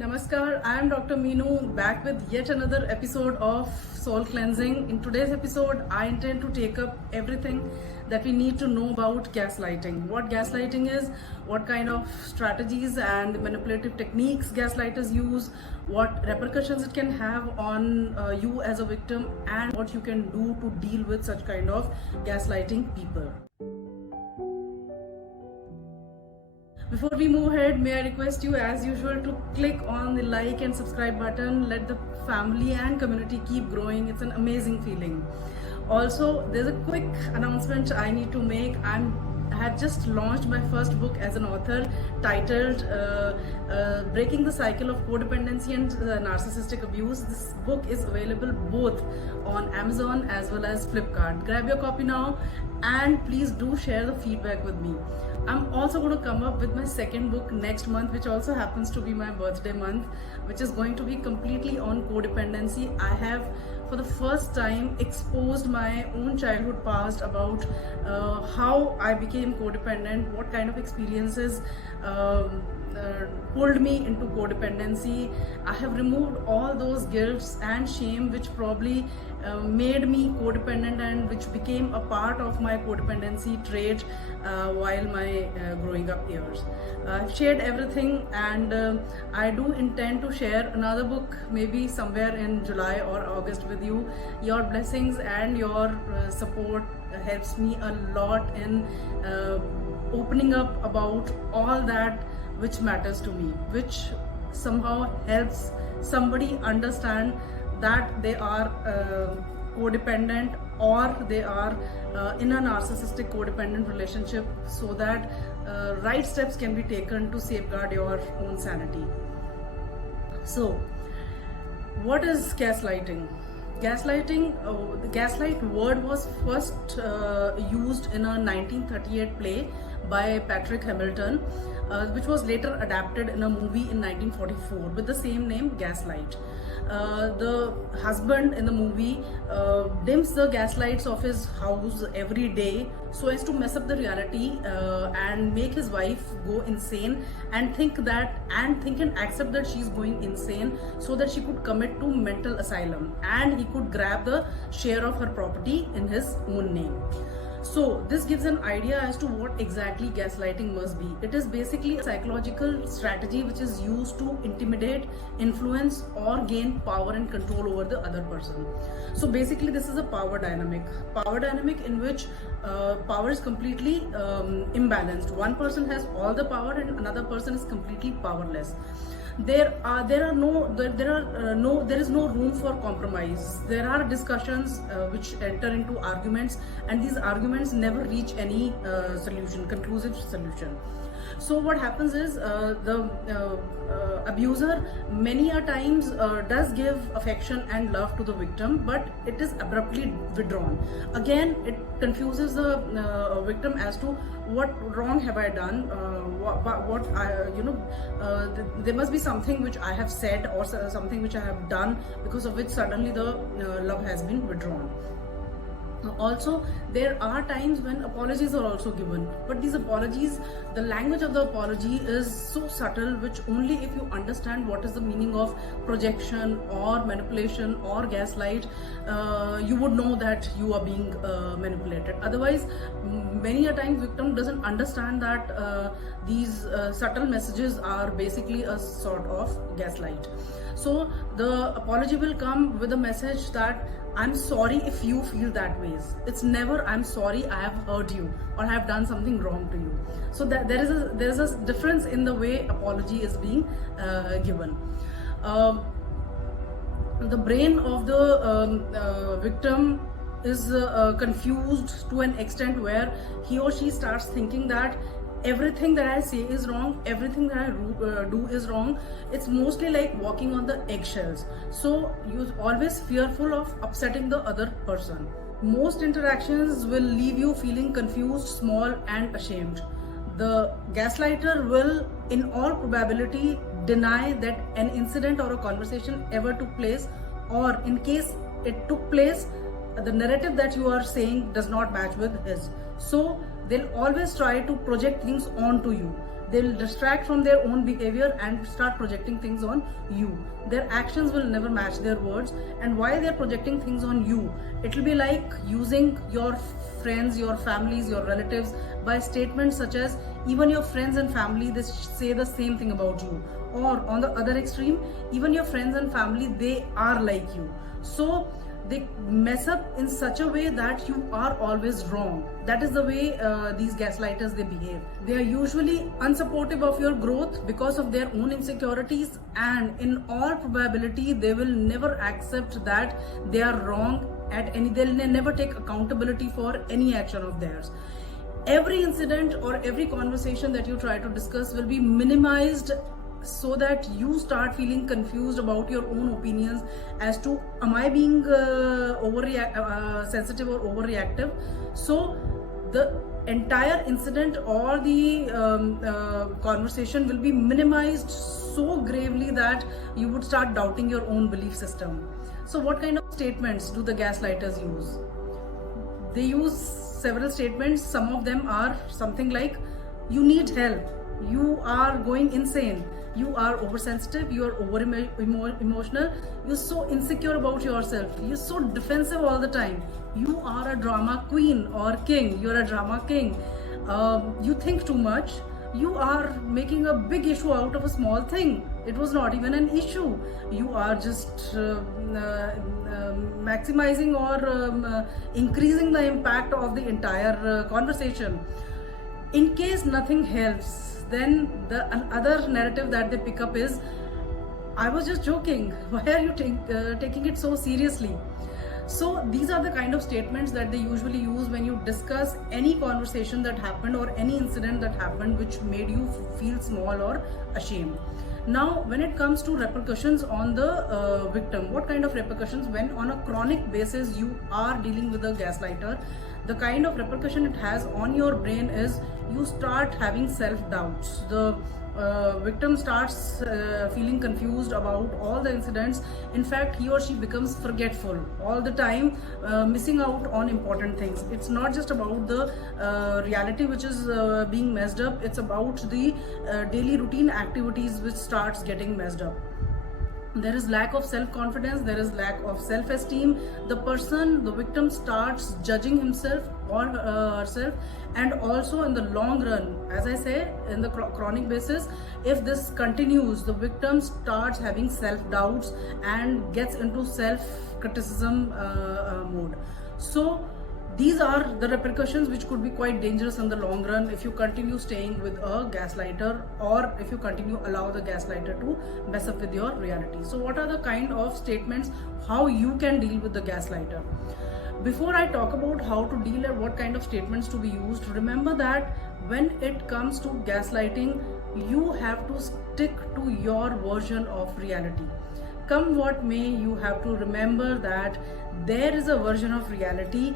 Namaskar, I am Dr. Meenu back with yet another episode of Soul Cleansing. In today's episode, I intend to take up everything that we need to know about gaslighting. What gaslighting is, what kind of strategies and manipulative techniques gaslighters use, what repercussions it can have on you as a victim, and what you can do to deal with such kind of gaslighting people. Before we move ahead, may I request you as usual to click on the like and subscribe button. Let the family and community keep growing. It's an amazing feeling. Also, there's a quick announcement I need to make. I have just launched my first book as an author titled Breaking the Cycle of Codependency and Narcissistic Abuse. This book is available both on Amazon as well as Flipkart. Grab your copy now and please do share the feedback with me. I'm also going to come up with my second book next month, which also happens to be my birthday month, which is going to be completely on codependency. I have for the first time exposed my own childhood past about how I became codependent, what kind of experiences pulled me into codependency. I have removed all those guilts and shame which probably made me codependent and which became a part of my codependency trait while my growing up years. I've shared everything, and I do intend to share another book maybe somewhere in July or August with you. Your blessings and your support helps me a lot in opening up about all that which matters to me, which somehow helps somebody understand that they are codependent or they are in a narcissistic codependent relationship, so that right steps can be taken to safeguard your own sanity. So, what is gaslighting? The gaslight word was first used in a 1938 play by Patrick Hamilton, which was later adapted in a movie in 1944 with the same name, Gaslight. The husband in the movie dims the gaslights of his house every day so as to mess up the reality and make his wife go insane and think and accept that she's going insane, so that she could commit to mental asylum and he could grab the share of her property in his own name. So this gives an idea as to what exactly gaslighting must be. It is basically a psychological strategy which is used to intimidate, influence, or gain power and control over the other person. So basically this is a power dynamic in which power is completely imbalanced. One person has all the power and another person is completely powerless. There is no room for compromise. There are discussions which enter into arguments, and these arguments never reach any conclusive solution. So what happens is the abuser many a times does give affection and love to the victim, but it is abruptly withdrawn. Again, it confuses the victim as to what wrong have I done, there must be something which I have said or something which I have done because of which suddenly the love has been withdrawn. Also, there are times when apologies are also given, but these apologies, the language of the apology is so subtle, which only if you understand what is the meaning of projection or manipulation or gaslight, you would know that you are being manipulated. Otherwise, many a time victim doesn't understand that these subtle messages are basically a sort of gaslight. So the apology will come with a message that I'm sorry if you feel that ways. It's never I'm sorry I have hurt you or I have done something wrong to you. So that there is a difference in the way apology is being given. The brain of the victim is confused to an extent where he or she starts thinking that everything that I say is wrong, everything that I do is wrong. It's mostly like walking on the eggshells. So you're always fearful of upsetting the other person. Most interactions will leave you feeling confused, small, and ashamed. The gaslighter will, in all probability, deny that an incident or a conversation ever took place, or in case it took place, the narrative that you are saying does not match with his. So they'll always try to project things onto you. They'll distract from their own behavior and start projecting things on you. Their actions will never match their words, and while they're projecting things on you, it will be like using your friends, your families, your relatives by statements such as, even your friends and family, they say the same thing about you. Or on the other extreme, even your friends and family, they are like you. So they mess up in such a way that you are always wrong. That is the way these gaslighters, they behave. They are usually unsupportive of your growth because of their own insecurities, and in all probability they will never accept that they are wrong at any, they'll never take accountability for any action of theirs. Every incident or every conversation that you try to discuss will be minimized, so that you start feeling confused about your own opinions as to, am I being sensitive or overreactive? So the entire incident or the conversation will be minimized so gravely that you would start doubting your own belief system. So what kind of statements do the gaslighters use? They use several statements. Some of them are something like, you need help, you are going insane, you are oversensitive, you are over emotional, you're so insecure about yourself, you're so defensive all the time, you are a drama queen or king, you're a drama king, you think too much, you are making a big issue out of a small thing, it was not even an issue, you are just maximizing or increasing the impact of the entire conversation. In case nothing helps, then the other narrative that they pick up is, I was just joking, why are you taking it so seriously? So these are the kind of statements that they usually use when you discuss any conversation that happened or any incident that happened which made you feel small or ashamed. Now, when it comes to repercussions on the victim, what kind of repercussions? When on a chronic basis you are dealing with a gaslighter, the kind of repercussion it has on your brain is, you start having self-doubts. The victim starts feeling confused about all the incidents. In fact, he or she becomes forgetful all the time, missing out on important things. It's not just about the reality which is being messed up, it's about the daily routine activities which starts getting messed up. There is lack of self-confidence, there is lack of self-esteem. The victim starts judging himself or herself, and also in the long run, as I say, in the chronic basis, if this continues, the victim starts having self-doubts and gets into self-criticism mode. So these are the repercussions which could be quite dangerous in the long run if you continue staying with a gaslighter, or if you continue allow the gaslighter to mess up with your reality. So what are the kind of statements, how you can deal with the gaslighter? Before I talk about how to deal and what kind of statements to be used, remember that when it comes to gaslighting, you have to stick to your version of reality. Come what may, you have to remember that there is a version of reality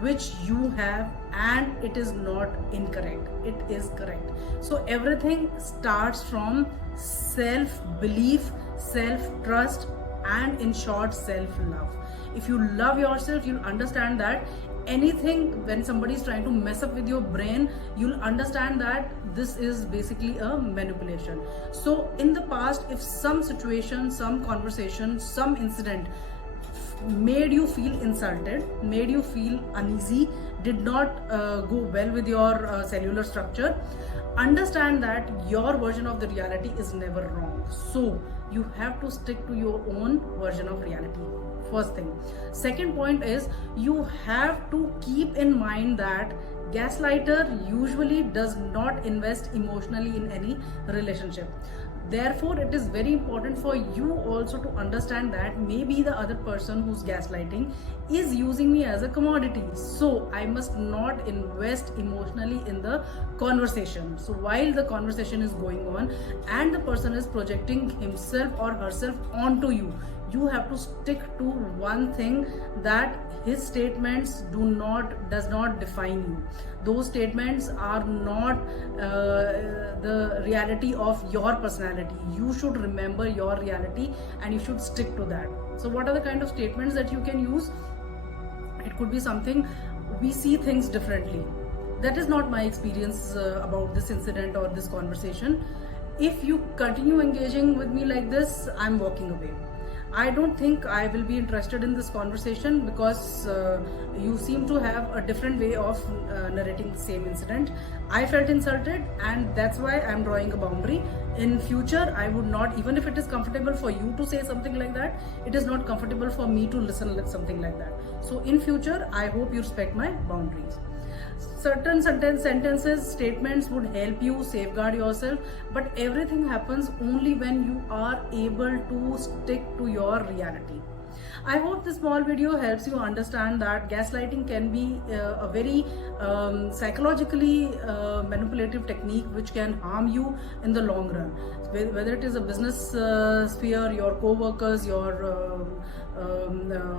which you have, and it is not incorrect, it is correct. So everything starts from self-belief, self-trust, and in short, self-love. If you love yourself, you'll understand that anything, when somebody is trying to mess up with your brain, you'll understand that this is basically a manipulation. So in the past, if some situation, some conversation, some incident made you feel insulted, made you feel uneasy, did not go well with your cellular structure, understand that your version of the reality is never wrong. So you have to stick to your own version of reality. First thing. Second point is, you have to keep in mind that gaslighter usually does not invest emotionally in any relationship. Therefore, it is very important for you also to understand that maybe the other person who's gaslighting is using me as a commodity. So I must not invest emotionally in the conversation. So while the conversation is going on and the person is projecting himself or herself onto you, you have to stick to one thing, that his statements does not define you. Those statements are not the reality of your personality. You should remember your reality and you should stick to that. So what are the kind of statements that you can use? It could be something, we see things differently. that is not my experience about this incident or this conversation. If you continue engaging with me like this, I'm walking away. I don't think I will be interested in this conversation because you seem to have a different way of narrating the same incident. I felt insulted, and that's why I'm drawing a boundary. In future, I would not, even if it is comfortable for you to say something like that, it is not comfortable for me to listen to something like that. So in future, I hope you respect my boundaries. Certain sentences, statements would help you safeguard yourself, but everything happens only when you are able to stick to your reality. I hope this small video helps you understand that gaslighting can be a very psychologically manipulative technique which can harm you in the long run. Whether it is a business sphere, your co-workers, your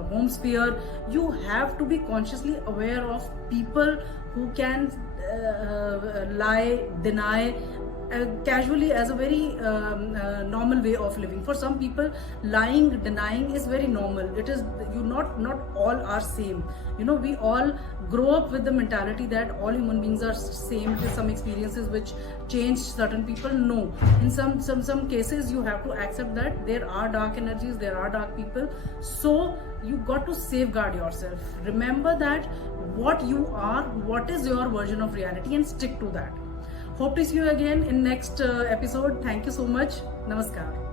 home sphere, you have to be consciously aware of people who can lie, deny, casually as a very normal way of living. For some people, lying, denying is very normal. It is, not all are same. We all grow up with the mentality that all human beings are same. With some experiences which change certain people. No, in some cases you have to accept that there are dark energies, there are dark people. So you got to safeguard yourself. Remember that what you are, what is your version of reality, and stick to that. Hope to see you again in next episode. Thank you so much. Namaskar.